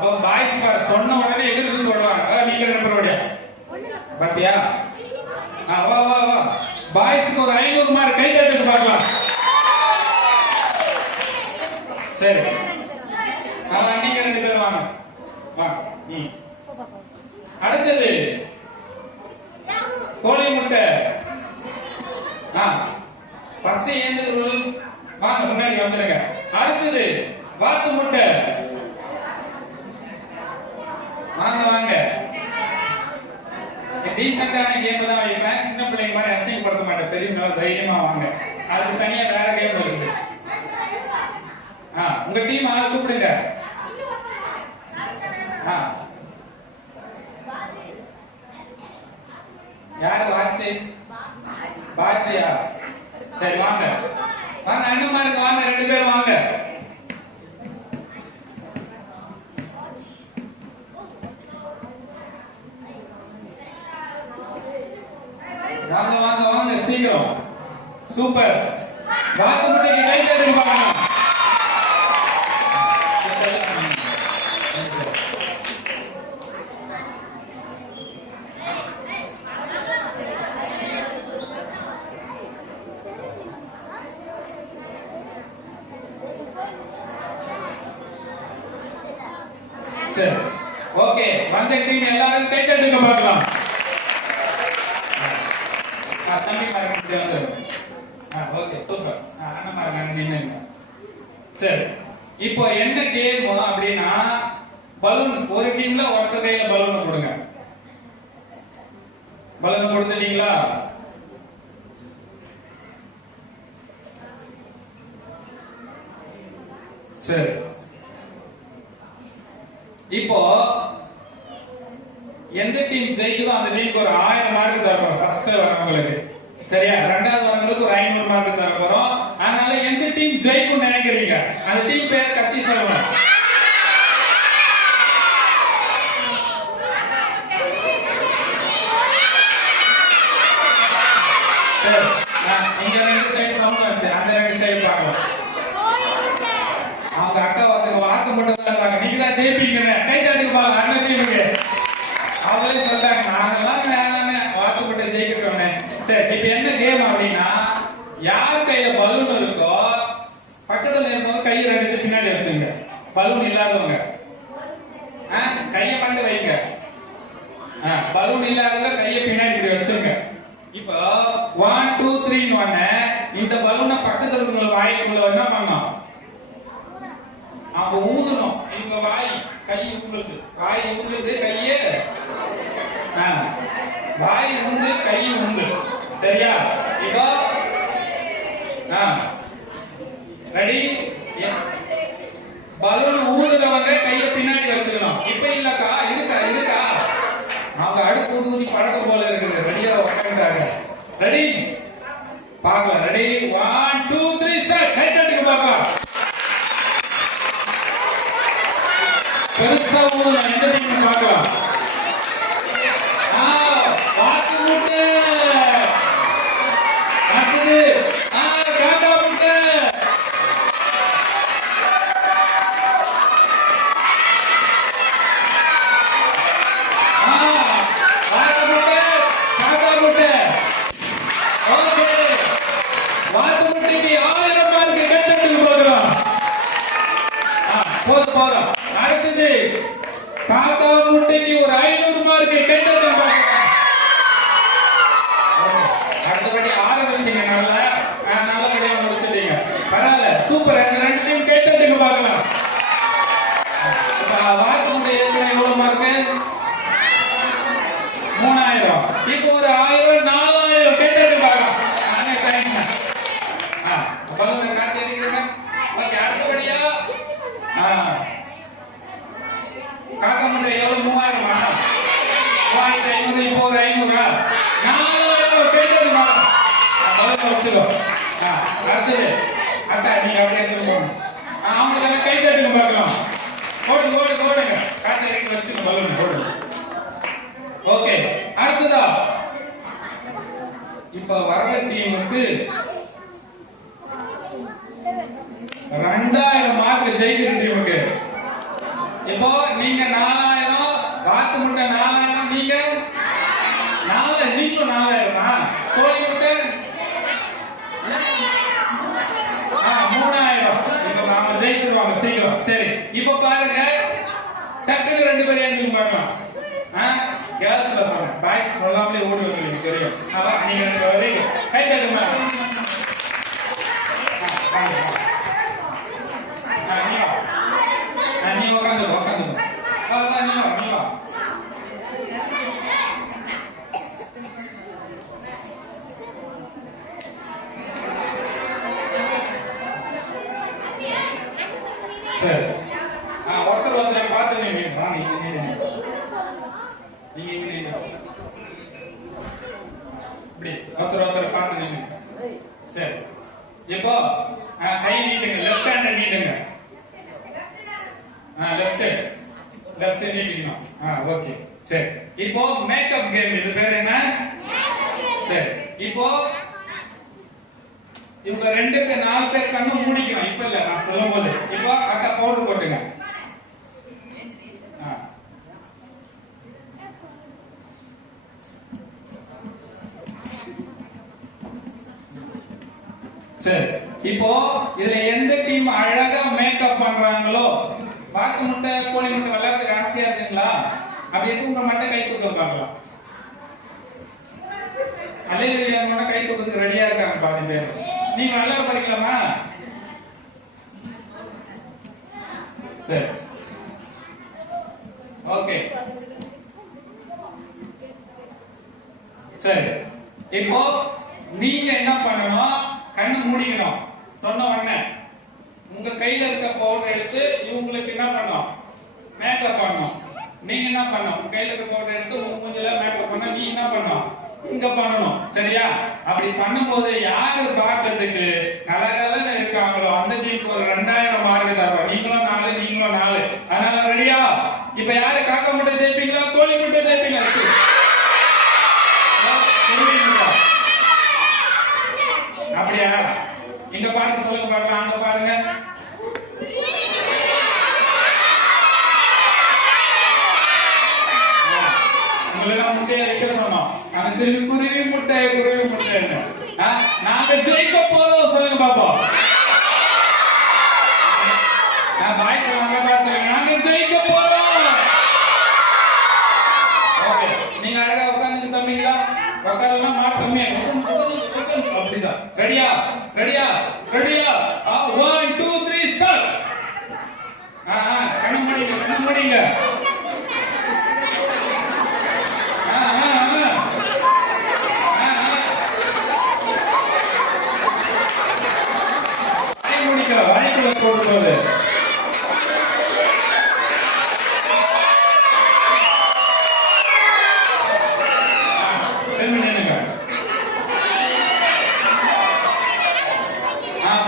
அப்ப பாய்ஸ் பார் சொன்ன உடனே எதிர்த்து சொல்றாங்க. நீங்க நம்பர் வடியா பாத்தியா? வா வா வா. பாய்ஸ்க்கு ஒரு 500 மார்க் கை தட்டுங்க பார்க்கலாம். சரி, நீங்க 2 பேரும் வாங்க. வா. அடுத்தது கோழி முட்டை. ஃபர்ஸ்ட் ஏந்து வாங்க, முன்னாடி வந்துடுங்க. அடுத்தது வாத்து முட்டை. வாங்க வாங்க. டீசென்ட்டான கேம் தான் வைப்பேன். சின்ன பிள்ளைங்க மாதிரி அசிங்கப்படுத்த மாட்டேன். தெரியுங்களா? தைரியமா வாங்க. அதுக்கு தனியா வேற கேம் இருக்கு. உங்க டீம் ஆளை கூப்பிடுங்க. யாரு வாட்சி? பாச்சியா? சரி வாங்க வாங்க, அண்ணமா இருக்கு வாங்க, 2 பேரும் வாங்க. வாங்க வாங்க வாங்க சீக்கிரம். சூப்பர். வாத்து முட்டைக்கு கை தட்டுங்க பார்க்கலாம். சரி, ஓகே. வந்த டீம் எல்லாரும் கை தட்டுங்க பார்க்கலாம். தம்பி பாருங்க. Okay super. அண்ணன் பாருங்க, நின்னுங்க. சரி, இப்போ என்ன கேம் அப்படின்னா, பலூன் ஒரு டீம்ல ஒருத்தர் கையில பலூன் கொடுங்க. பலூன் கொடுத்துட்டீங்களா? சரி, இப்போ எந்த டீம் ஜெயிக்குதோ அந்த டீமுக்கு ஒரு 1000 மார்க் தரணும். ஃபர்ஸ்ட் வரவங்களுக்கு சரியா? 2வது வரவங்களுக்கு ஒரு 500 மார்க் தர போறோம். அதனால எந்த டீம் ஜெயிக்கும் நினைக்கிறீங்க அந்த டீம் பேர் கத்தி சொல்லணும். இங்க 2 சைடு சவுண்ட் வச்சு அந்த 2 சைடு பார்க்கலாம். அவங்க அக்கா வந்து வாக்கு மட்டும் தான் இருக்காங்க. நீங்க தான் ஜெயிப்பீங்க. கை தட்டுக்கு பாருங்க அண்ணன் டீமுக்கு. அவங்களே சொல்றாங்க, நாங்கெல்லாம் வேணாமே, வாத்து மட்டும் ஜெயிக்கட்டோன்னு. சரி, இப்ப என்ன கேம் அப்படின்னா, யார் கையில பலூன் இருக்கோ பக்கத்துல இருக்கவங்க கையை 2 பின்னாடி வச்சுங்க. பலூன் இல்லாதவங்க கையை மட்டும் வைங்க. பலூன் இல்லாதவங்க கையை பின்னாடி இப்படி வச்சுங்க. இப்போ 1 2 3 1 இந்த பலூனை பக்கத்துல இருக்கிற வாய்க்குள்ள என்ன பண்ணணும்? அப்ப ஊதணும். இங்க வாய் கை உங்களுக்கு வாய் ஊதுது, கையே வாய் உந்து, கை உந்து. சரியா? இப்போ ரெடி? பலூன் ஊதுறவங்க கையை பின்னாடி வச்சுக்கணும். இப்ப இல்லக்கா, இருக்கா அவங்க அடுத்து ஊதி பழக்கம் போல இருக்குது. ரெடியா உட்காந்துட்டாங்க. ரெடி? பார்க்கலாம். ரெடி? 1 2 3 ஸ்டார்ட். கை தட்டுங்க பார்க்கலாம். பெருசா ஊதுனா எந்த டீம் பார்க்கலாம். வாத்து முட்டை. அடுத்தது காக்கா முட்டை. வாத்து முட்டை, காக்கா முட்டை. ஓகே, வாத்து முட்டைக்கு 1000 மார்க். கை தட்டுங்க பார்க்கலாம். போதும். அடுத்தது காக்கா முட்டைக்கு ஒரு 500 மார்க். கை தட்டுங்க பார்க்கலாம். அடுத்தபடி ஆரம்பிச்சீங்க. நல்லபடியா முடிச்சிட்டீங்க. பரவாயில்ல, சூப்பர். 2 டீம் கை தட்டுங்க பார்க்கலாம். வாத்து முட்டை ஏற்கனவே எவ்வளவு மார்க்? 3000. இப்போ ஒரு 1000 4000. கை தட்டுங்க பார்க்கலாம். பலூன் காட்டி அடிக்கிறீங்க. ஓகே, அடுத்தபடியா காக்கா முட்டை எவ்வளவு? 3000. 3500. இப்போ ஒரு 500. 4000. கை தட்டுங்க. வச்சுக்கோ. அடுத்தது அக்கா, நீங்க அப்படியே திரும்பணும். அவங்களுக்கு கை தட்டுங்க பார்க்கலாம். ஓடுங்க. காட்டு இறக்கி வச்சுக்க பலூன். ஓடுங்க. ஓகே, அடுத்ததா இப்ப வர்ற டீம் வந்து 2000 மார்க் ஜெயிக்கிற டீமுக்கு. இப்போ நீங்க 4000, வாத்து முட்டை 4000, நீங்க 4, நீங்களும் 4000. கோழி முட்டை 3000. இப்ப நாம ஜெயிச்சிருவாங்க சீக்கிரம். சரி, இப்ப பாருங்க, டக்குனு 2 பேரும் எழுந்து பார்க்கலாம். கேர்ள்ஸ்ல சொல்றேன், பாய்ஸ் சொல்லாமலே ஓடி வந்து தெரியும். அதான் நீங்க வரீங்க, கை தட்டுங்க. நீ உட்காந்து அதான் நீ வா. சரி, ஒருத்தர் பார்த்து நீங்க இப்படி ஒருத்தர் பார்த்து நீங்க. சரி, இப்போ கை நீட்டுங்க, லெஃப்ட் ஹேண்ட் நீட்டுங்க. லெஃப்ட் நீட்டிக்கணும். ஓகே. சரி, இப்போ மேக்கப் கேம். இது பேர் என்ன? சரி, இப்போ இவங்க 2 பேர் 4 பேர் கண்ணு மூடிக்கணும். இப்ப இல்ல, நான் சொல்லும் போது. இப்போ அக்கா பவுடர் போட்டுங்க. சரி, இப்போ இதுல எந்த டீம் அழகா மேக்கப் பண்றாங்களோ, வாத்து முட்டை கோழி முட்டை விளையாடுறதுக்கு ஆசையா இருக்குங்களா? அப்படி எதுவும் மட்டும் கை தூக்க பார்க்கலாம். அலையில கை தூக்கிறதுக்கு ரெடியா இருக்காங்க பாதி பேர். நீங்க விளையாட படிக்கலாமா? சரி, ஓகே. சரி, இப்போ நீங்க என்ன பண்ணணும்? கண்ணு மூடிக்கணும். சொன்ன உடனே உங்க கையில இருக்க பவுடர் எடுத்து இவங்களுக்கு என்ன பண்ணும்? மேக்கப் பண்ணும். நீங்க என்ன பண்ணும்? உங்க கையில இருக்க பவுடர் எடுத்து உங்க மூஞ்சில மேக்கப் பண்ண, நீ என்ன பண்ணும்? இங்க பண்ணணும். சரியா? அப்படி பண்ணும்போது யாரு பார்க்கிறதுக்கு கலகலன்னு இருக்காங்களோ அந்த டீமுக்கு ஒரு 2000 மார்க் தருவோம். நீங்களும் 4, நீங்களும் 4. அதனால ரெடியா? இப்ப யாரு காக்கா முட்டை தேய்ப்பீங்களா, கோழி முட்டை தேய்ப்பீங்களா? அப்படியா? இங்க பாருங்க, சொல்லுங்க பார்க்கலாம். அங்க பாருங்க. உங்களெல்லாம் முட்டையை வைக்க சொன்னோம். நாங்க திரும்பி குருவி முட்டை நாங்க ஜெயிக்க போறோம். சொல்லுங்க பாப்போம். நாங்க ஜெயிக்க போறோம். ஓகே, நீங்க அழகா உட்கார்ந்து தம்பிங்களா? உட்காரலாம் மாட்டோமே. அப்படிதான். ரெடியா? 1 2 3 ஸ்டார்ட். கண்ணு மூடிங்க. வாய்க்குள்ள போட்டு போகுது.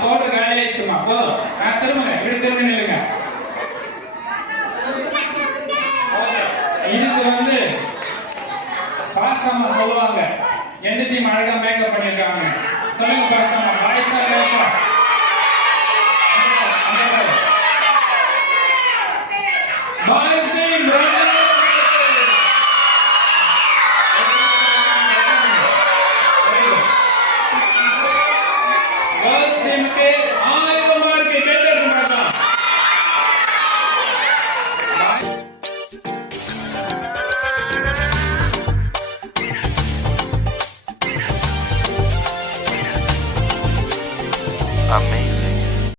போட்டு காலி ஆயிடுச்சுமா. போதும். திரும்ப நில்லுங்க. இதுக்கு பாஸ்டாமா சொல்லுவாங்க எந்த டீம் அழகா மேக்கப் பண்ணிருக்காங்க. சொல்லுங்க பாஸ்டாமா. பாய்ஸ்